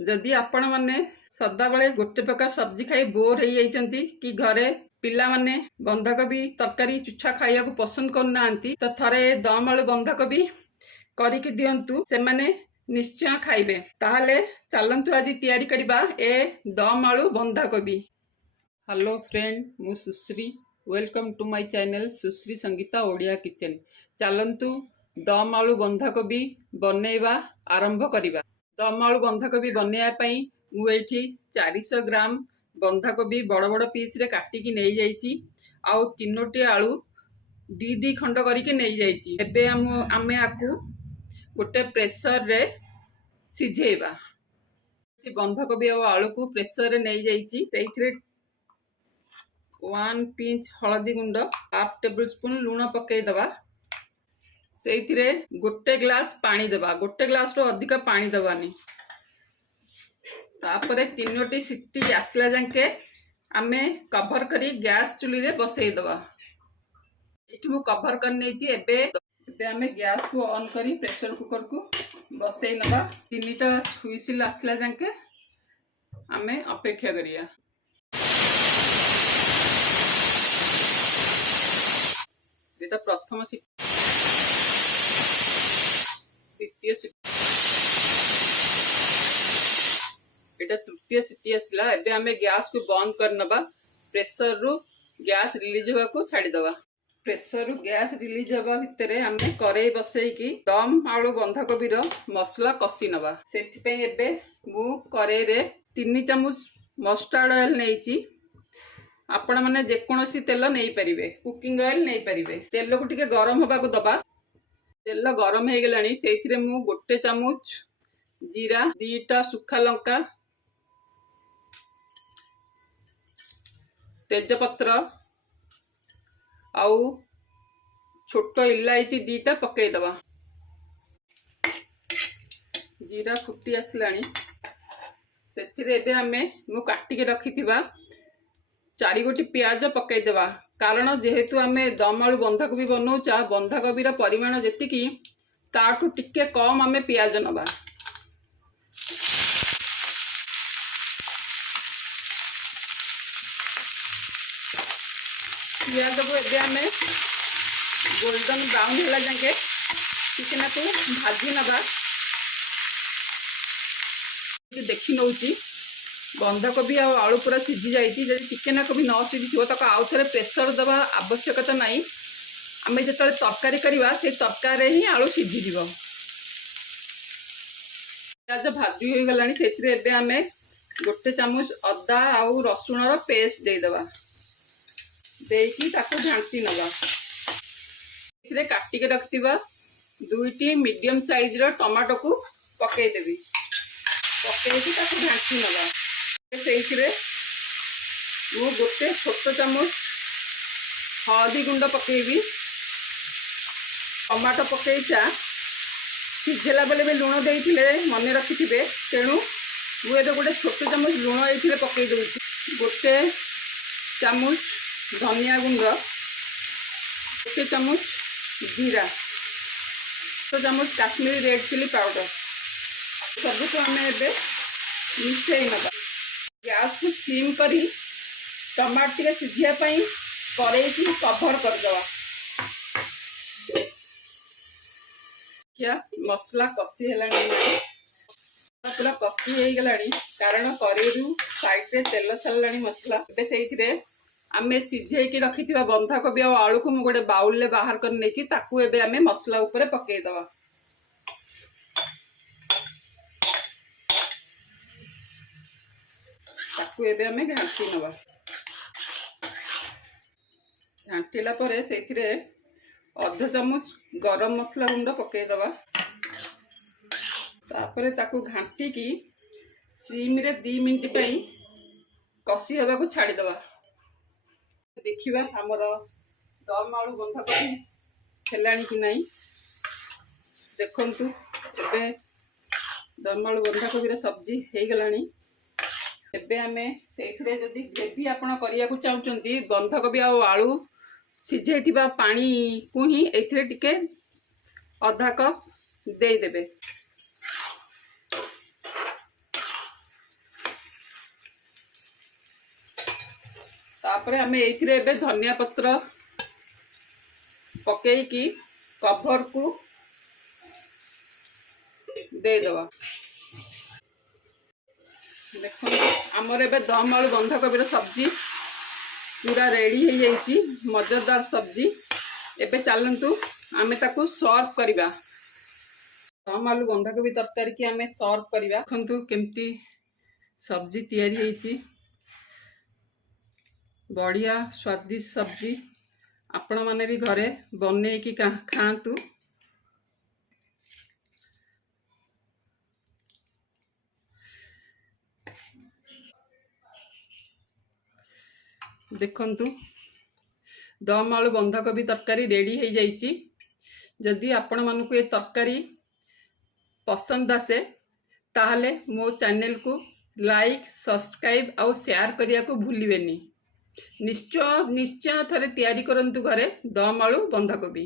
जदि आपण मैंने सदाबले गोटे प्रकार सब्जी खाई बोर हो जाइछंती कि घरे पिला माने बंधाकोबी तरकारी चुच्छा खाइया को पसंद करना तो थरे दम आलू बंधाकोबी करिकी दियंतु से माने निश्चय खाइबे। ताहले चलंतु आज तैयारी करिबा ए दम आलू बंधाकोबी। हेलो फ्रेंड, मु Sushree, welcome to my channel Sushree Sangeeta Odia kitchen. चलंतु दम आलू बंधाकोबी बनेइबा आरंभ करिबा। दम आलू बंधाकोबी बनैया पई मु एठी 400 ग्राम बंधाकोबी बड़ बड़ पीस रे काटिकी नै जाइछि। आउ तीनोटी आलू दी दी खंड करिके नै जाइछि। एबे आमे आकु गोटे प्रेशर रे सिझेइबा। बंधाकोबी और आलू को प्रेशर रे नै जाइछि। सेइथिरे 1 पिंच हलदी गुंड, हाफ टेबल स्पून लूण पकई दबा। सेइथिरे गोटे ग्लास पानी दबा। गोटे ग्लास रो अधिक पानी दबानी। तापरे तीनोटी सिटी आसला जाके आमे कवर करी गैस चुली रे बसई दबा। एठी मु कवर कर नेछि। एबे आमे गैस को ऑन करी प्रेशर कुकर को बसई नबा। तीनटा हुइसिल आसला जाके आमे अपेक्षा करिया। एटा प्रथम सिटी, द्वितीय सिटी, एटा तृतीय सिटी आसला। एबे आमे गैस को बंद कर नबा। प्रेशर रु गैस रिलीज होगा को छाड़ी दबा। प्रेशर रु गैस रिलीज होगा भितरे आमे करेई बसई की दम आलू बंधाकोबी रो मसला कसी नबा। सेथि पे एबे मु करेई रे 3 चामच मस्टर्ड ऑयल नेछि। आपण माने जेकोसी तेल नहीं पारिबे, कुकिंग ऑयल नहीं पारिबे। तेल को टिके गरम होबा को दबा। तेल गरम हो गलानी। सेथिरे मु गोटे चामच जीरा, 2टा सुखा लंका, तेजपत्र आउ छोट इलायची 2टा पकई दबा। जीरा फुटी आसलानी। सेथिरे एबे आमे मु काटिके रखिथिबा 4 गोटी प्याज पकई देबा। कारण जेहेतु आमे दम आलू बंधाकोबी बनौचा, बंधाकोबी रा परिमाण जेतिकी ताठू टिके कम आमे प्याज नबा। प्याज को एबे आमे गोल्डन ब्राउन होला जाके टिके ना को भाजी नबा। देखि नउची बंधाकोबी और आलू पूरा सीझी जाइए। जब चिकेन कोबी न सीझी तो आउ थे प्रेशर दबा आवश्यकता नहीं। आम जो तरकारी करवा से तरकारी ही आलू सीझी जीव। प्याज भाजी हो गलानी। से आम गोटे चामच अदा आउ रसुण रो पेस्ट देदबा। देकी ताको घांटी नबा। काटिके रखिबा 2टी मीडियम साइज रो टमाटो को पकई देबी। पकईकी ताको घांटी नबा। से गोटे छोट चामच हलदी गुंड पकेबी। टमाटो पकईचा सीझेला बेले भी लुण देइथिले मन रखिथिबे। तेणु मुझे गोटे छोट चामच लुण ये पकई दूसरी। गोटे चामच धनिया गुंड, गोटे चामच जीरा, छोट चामच काश्मीरी रेड चिली पाउडर सबको आम ए मिसई नबा। गैस को सिम करी टमाटर टिके सिझिया पई करेई की कवर कर दवा। क्या मसला कसी हेलानी, पूरा कसी हो गलानी। कारण करेई रु साइड रे तेल छाड़लानी मसला। एबे सेइथिरे आमे सिझेई की रखिथिबा बंधाकोबी और आलू को मु गोटे बाउल ले बाहर कर नेची। ताकू एबे आमे मसला ऊपर पकेई दवा। ताकू एबे आमे घांटी नबा। घांटीला परे सेथिरे अर्ध चामच गरम मसला गुंड पकई दबा। तापरे ताकू घांटी की सिम रे 2 मिनिट पई कसी हबा को छाड़ी दबा। देखिबा हमर दम आलू बंधाकोबी हेलानी कि नहीं। देखंतु एबे दम आलू बंधाकोबी रे सब्जी हे गलानी। एबे आमे सेथिरे जदी ग्रेवी आपण करिया को चाहउचंती बंधाकोबी और आलू सिझेइथिबा पानी को ही एथिरे टिके आधा कप दे देबे। तापरे आमे एइथिरे एबे धनिया पत्र पकेइकी कभर को दे दवा। देखो आमर एबे दम आलू बंधाकोबी सब्जी पूरा रेडी हो जाइए, मजेदार सब्जी। एबे चलतु आमे ताकू सर्व करिबा। दम आलू बंधाकोबी तरकारी की आमे सर्व करिबा। देखंतु केमती सब्जी तैयारी होइछि, बढ़िया स्वादिष्ट सब्जी। आपण माने भी घरे बने की खातु। देखंतु दम आलू बंधाकोबी तरकारी रेडी हो जाइछि। जदि आपण मानकु ये तरकारी पसंद आसे ताहले मो चैनल को लाइक सब्सक्राइब और शेयर करिया को भूलिबेनी। निश्चय निश्चय थरे तैयारी करंतु घरे दम आलू बंधाकोबी।